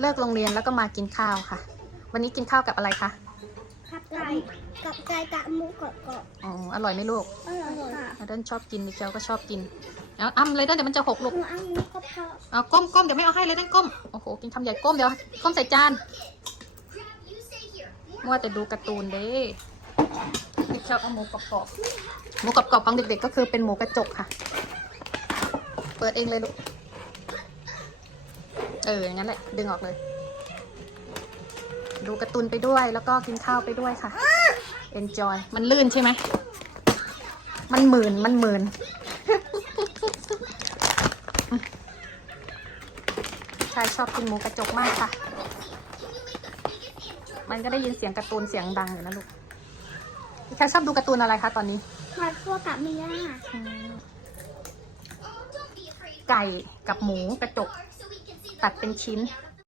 เลิกโรงเรียนแล้วก็มากินข้าวค่ะ วันนี้กินข้าวกับอะไรคะกับไก่กับไก่กะหมูกรอบกรอบอ๋ออร่อยไหมลูกอร่อยค่ะเดินชอบกินดิเกียวก็ชอบกินเอาอ้ำเลยเดินเดี๋ยวมันจะหกลูกหนูเอาหมูกรอบกรอบเอาก้มก้มเดี๋ยวไม่เอาให้เลยเดินก้มโอ้โหกินคำใหญ่ก้มเดี๋ยวก้มใส่จานมัวแต่ดูการ์ตูนเด้ดิเกียวเอาหมูกรอบๆหมูกรอบๆของเด็กๆก็คือเป็นหมูกระจกค่ะ เปิดเองเลยลูก เอออย่างนั้นแหละ ดึงออกเลย ดูการ์ตูนไปด้วยแล้วก็กินข้าวไปด้วยค่ะ enjoy มันลื่นใช่ไหม มันหมื่นมันหมื่นชายชอบกินหมูกระจกมากค่ะ มันก็ได้ยินเสียงการ์ตูนเสียงดังอยู่นะลูกพี่ชายชอบดูการ์ตูนอะไรคะตอนนี้มาทั่วกับเมียไก่กับหมูกระจก ตัดเป็นชิ้น